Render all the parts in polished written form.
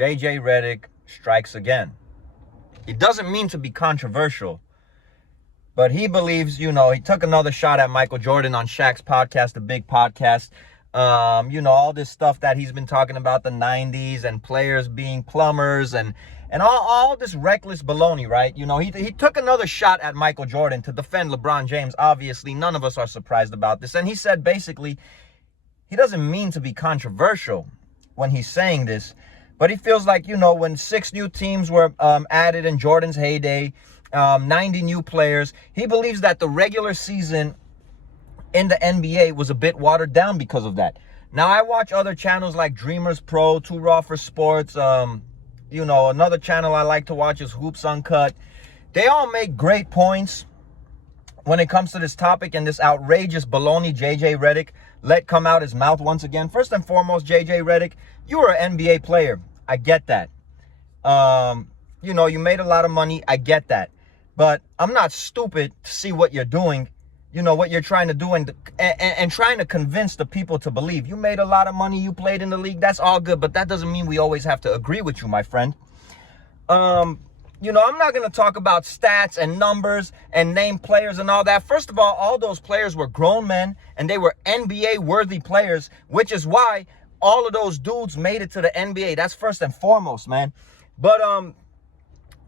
JJ Redick strikes again. He doesn't mean to be controversial, but he believes, he took another shot at Michael Jordan on Shaq's podcast, the big podcast. All this stuff that he's been talking about, the 90s and players being plumbers and all this reckless baloney, right? He took another shot at Michael Jordan to defend LeBron James. Obviously, none of us are surprised about this. And he said basically, he doesn't mean to be controversial when he's saying this, but he feels like, when 6 new teams were added in Jordan's heyday, 90 new players, he believes that the regular season in the NBA was a bit watered down because of that. Now, I watch other channels like Dreamers Pro, Too Raw for Sports. Another channel I like to watch is Hoops Uncut. They all make great points when it comes to this topic and this outrageous baloney JJ Redick let come out his mouth once again. First and foremost, JJ Redick, you were an NBA player. I get that. You made a lot of money. I get that. But I'm not stupid to see what you're doing, what you're trying to do and trying to convince the people to believe. You made a lot of money. You played in the league. That's all good. But that doesn't mean we always have to agree with you, my friend. I'm not going to talk about stats and numbers and name players and all that. First of all those players were grown men and they were NBA-worthy players, which is why all of those dudes made it to the NBA. That's first and foremost, man. But,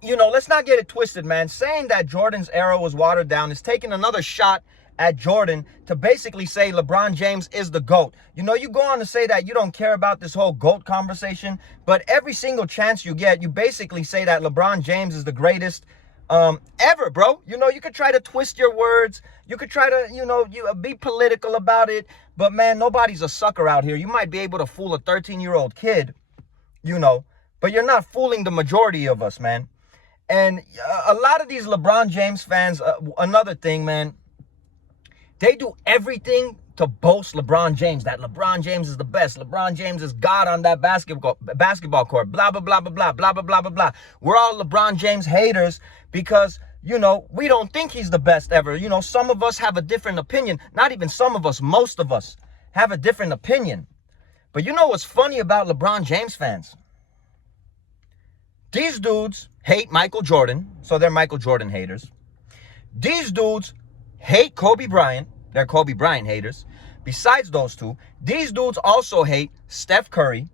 let's not get it twisted, man. Saying that Jordan's era was watered down is taking another shot at Jordan to basically say LeBron James is the GOAT. You go on to say that you don't care about this whole GOAT conversation, but every single chance you get, you basically say that LeBron James is the greatest ever, bro. You could try to twist your words. You could try to, be political about it. But, man, nobody's a sucker out here. You might be able to fool a 13-year-old kid, but you're not fooling the majority of us, man. And a lot of these LeBron James fans, another thing, man, they do everything to boast LeBron James, that LeBron James is the best. LeBron James is God on that basketball court, blah, blah, blah, blah, blah, blah, blah, blah, blah, blah. We're all LeBron James haters because, we don't think he's the best ever. Some of us have a different opinion. Not even some of us, most of us have a different opinion. But what's funny about LeBron James fans? These dudes hate Michael Jordan, so they're Michael Jordan haters. These dudes hate Kobe Bryant. They're Kobe Bryant haters. Besides those two, these dudes also hate Steph Curry.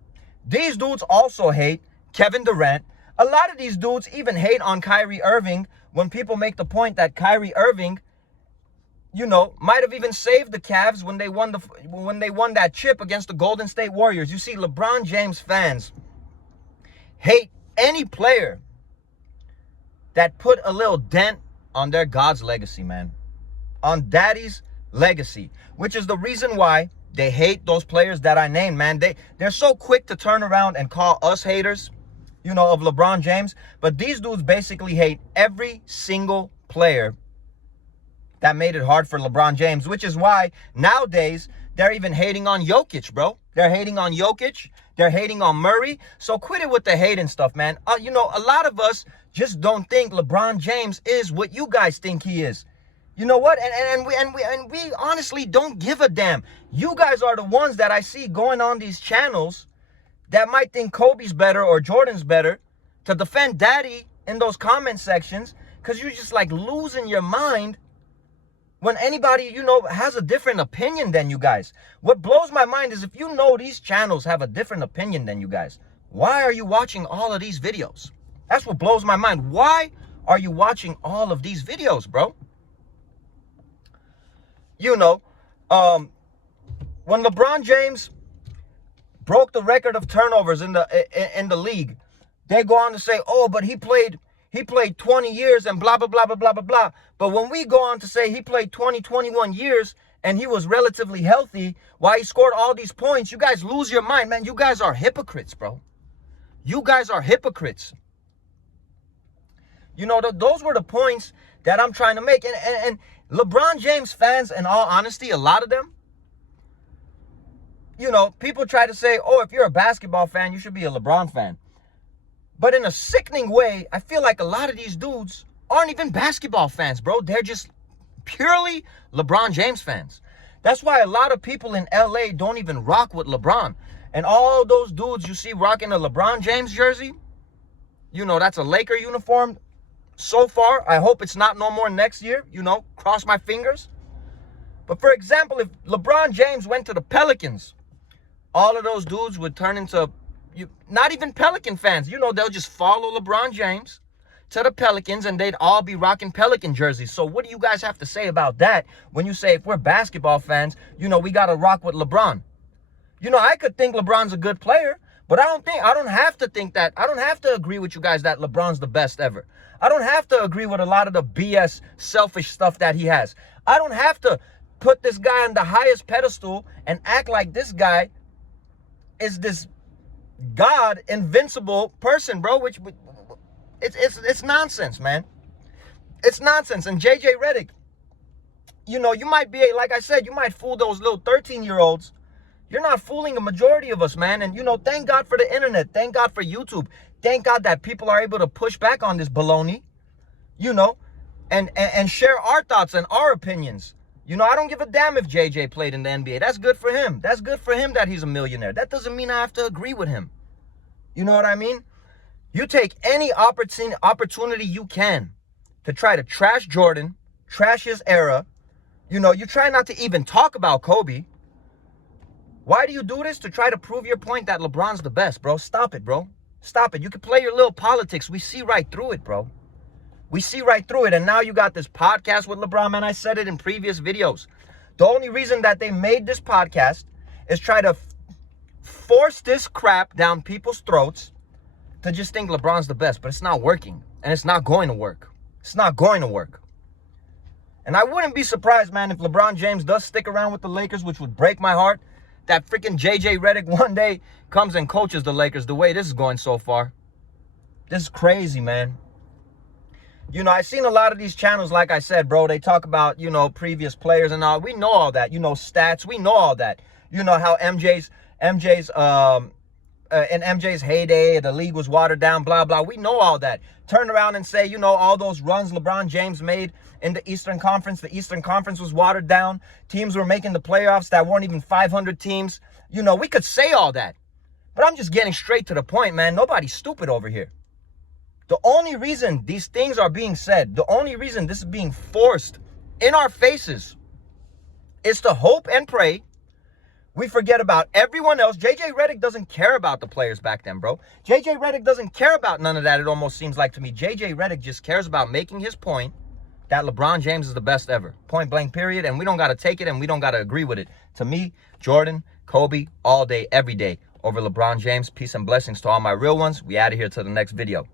These dudes also hate Kevin Durant. A lot of these dudes even hate on Kyrie Irving when people make the point that Kyrie Irving, might have even saved the Cavs when they won that chip against the Golden State Warriors. You see, LeBron James fans hate any player that put a little dent on their God's legacy, man. On daddy's legacy, which is the reason why they hate those players that I named, man. They're so quick to turn around and call us haters, of LeBron James. But these dudes basically hate every single player that made it hard for LeBron James, which is why nowadays they're even hating on Jokic, bro. They're hating on Jokic. They're hating on Murray. So quit it with the hating stuff, man. A lot of us just don't think LeBron James is what you guys think he is. You know what? And we honestly don't give a damn. You guys are the ones that I see going on these channels that might think Kobe's better or Jordan's better to defend daddy in those comment sections because you're just like losing your mind when anybody, has a different opinion than you guys. What blows my mind is if these channels have a different opinion than you guys, why are you watching all of these videos? That's what blows my mind. Why are you watching all of these videos, bro? When LeBron James broke the record of turnovers in the league, they go on to say, oh, but he played 20 years and blah, blah, blah, blah, blah, blah, blah. But when we go on to say he played 21 years and he was relatively healthy while he scored all these points, you guys lose your mind, man. You guys are hypocrites, bro. You guys are hypocrites. Those were the points that I'm trying to make. And LeBron James fans, in all honesty, a lot of them, people try to say, oh, if you're a basketball fan, you should be a LeBron fan. But in a sickening way, I feel like a lot of these dudes aren't even basketball fans, bro. They're just purely LeBron James fans. That's why a lot of people in LA don't even rock with LeBron. And all those dudes you see rocking a LeBron James jersey, you know, that's a Laker uniform so far. I hope it's not no more next year, you know, cross my fingers. But for example, if LeBron James went to the Pelicans, all of those dudes would turn into, not even Pelican fans. You know, they'll just follow LeBron James to the Pelicans and they'd all be rocking Pelican jerseys. So what do you guys have to say about that when you say if we're basketball fans, you know, we got to rock with LeBron? You know, I could think LeBron's a good player, but I don't have to agree with you guys that LeBron's the best ever. I don't have to agree with a lot of the BS selfish stuff that he has. I don't have to put this guy on the highest pedestal and act like this guy is this God invincible person, bro, which it's nonsense, man. It's nonsense. And JJ Redick, you know, you might be, like I said, you might fool those little 13-year-olds. You're not fooling a majority of us, man. And, you know, thank God for the internet. Thank God for YouTube. Thank God that people are able to push back on this baloney, you know, and share our thoughts and our opinions. You know, I don't give a damn if JJ played in the NBA. That's good for him. That's good for him that he's a millionaire. That doesn't mean I have to agree with him. You know what I mean? You take any opportunity you can to try to trash Jordan, trash his era. You know, you try not to even talk about Kobe. Why do you do this? To try to prove your point that LeBron's the best, bro. Stop it, bro. Stop it. You can play your little politics. We see right through it, bro. We see right through it. And now you got this podcast with LeBron, man. I said it in previous videos. The only reason that they made this podcast is try to force this crap down people's throats to just think LeBron's the best. But it's not working. And it's not going to work. It's not going to work. And I wouldn't be surprised, man, if LeBron James does stick around with the Lakers, which would break my heart. That freaking JJ Redick one day comes and coaches the Lakers the way this is going so far. This is crazy, man. You know, I've seen a lot of these channels, like I said, bro. They talk about, you know, previous players and all. We know all that. You know, stats. We know all that. You know how in MJ's heyday, the league was watered down, blah, blah. We know all that. Turn around and say, you know, all those runs LeBron James made in the Eastern Conference. The Eastern Conference was watered down. Teams were making the playoffs that weren't even 500 teams. You know, we could say all that. But I'm just getting straight to the point, man. Nobody's stupid over here. The only reason these things are being said, the only reason this is being forced in our faces is to hope and pray we forget about everyone else. JJ Redick doesn't care about the players back then, bro. JJ Redick doesn't care about none of that, it almost seems like to me. JJ Redick just cares about making his point that LeBron James is the best ever. Point blank, period. And we don't got to take it and we don't got to agree with it. To me, Jordan, Kobe, all day, every day over LeBron James. Peace and blessings to all my real ones. We out of here to the next video.